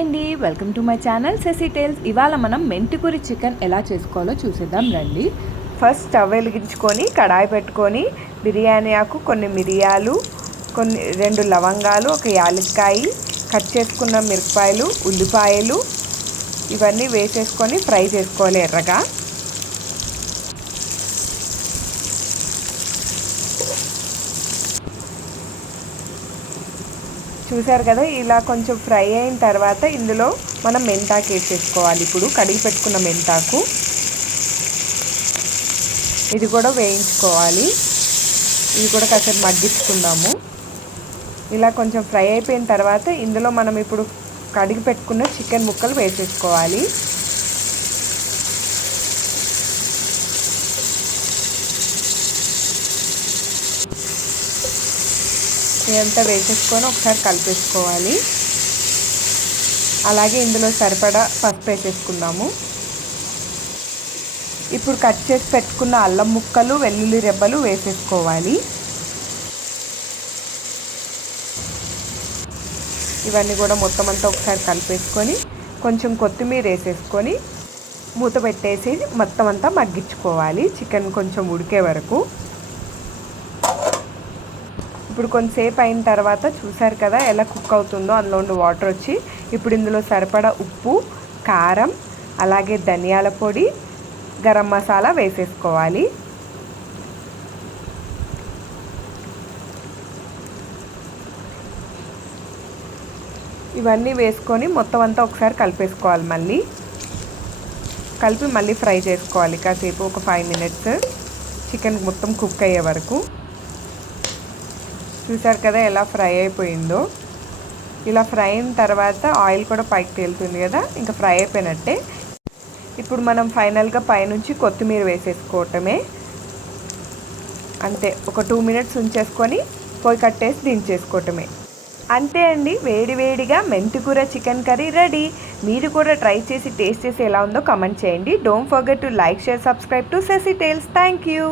Hi అండి, welcome to my channel Sessy Tales. ఇవాళ మనం మెంతికూర చికెన్ ఎలా చేసుకోవాలో చూసేద్దాం రండి. ఫస్ట్ స్టవ్ వెలిగించుకొని కడాయి పెట్టుకొని బిర్యానీ ఆకు, కొన్ని మిరియాలు, కొన్ని 2 లవంగాలు, ఒక యాలక్కాయి, కట్ చేసుకున్న మిరపకాయలు, ఉల్లిపాయలు ఇవన్నీ వేసేసుకొని ఫ్రై చేసుకోవాలి ఎర్రగా. చూసారు కదా, ఇలా కొంచెం ఫ్రై అయిన తర్వాత ఇందులో మనం మెంతాకు వేసేసుకోవాలి. ఇప్పుడు కడిగి పెట్టుకున్న మెంతాకు ఇది కూడా వేయించుకోవాలి. ఇది కూడా కాసేపు మగ్గించుకుందాము. ఇలా కొంచెం ఫ్రై అయిపోయిన తర్వాత ఇందులో మనం ఇప్పుడు కడిగి పెట్టుకున్న చికెన్ ముక్కలు వేసేసుకోవాలి. ఇదంతా వేసేసుకొని ఒకసారి కలిపేసుకోవాలి. అలాగే ఇందులో సరిపడా పసుపు వేసేసుకుందాము. ఇప్పుడు కట్ చేసి పెట్టుకున్న అల్లం ముక్కలు, వెల్లుల్లి రెబ్బలు వేసేసుకోవాలి. ఇవన్నీ కూడా మొత్తం అంతా ఒకసారి కలిపేసుకొని కొంచెం కొత్తిమీర వేసేసుకొని మూత పెట్టేసి మొత్తం అంతా మగ్గించుకోవాలి, చికెన్ కొంచెం ఉడికే వరకు. ఇప్పుడు కొంతసేపు అయిన తర్వాత చూసారు కదా ఎలా కుక్ అవుతుందో, అందులో ఉండి వాటర్ వచ్చి. ఇప్పుడు ఇందులో సరిపడా ఉప్పు, కారం, అలాగే ధనియాల పొడి, గరం మసాలా వేసేసుకోవాలి. ఇవన్నీ వేసుకొని మొత్తం అంతా ఒకసారి కలిపేసుకోవాలి. మళ్ళీ ఫ్రై చేసుకోవాలి కాసేపు, ఒక 5 మినిట్స్, చికెన్ మొత్తం కుక్ అయ్యే వరకు. చూసారు కదా ఎలా ఫ్రై అయిపోయిందో. ఇలా ఫ్రై అయిన తర్వాత ఆయిల్ కూడా పైకి తేలుతుంది కదా, ఇంకా ఫ్రై అయిపోయినట్టే. ఇప్పుడు మనం ఫైనల్గా పైనుంచి కొత్తిమీర వేసేసుకోవటమే. అంతే, ఒక 2 మినిట్స్ ఉంచేసుకొని పొయ్యి కట్టేసి దించేసుకోవటమే. అంతే అండి, వేడివేడిగా మెంతికూర చికెన్ కర్రీ రెడీ. మీరు కూడా ట్రై చేసి టేస్ట్ చేసి ఎలా ఉందో కామెంట్ చేయండి. Don't forget to like, share, subscribe to Sessy Tales. Thank you.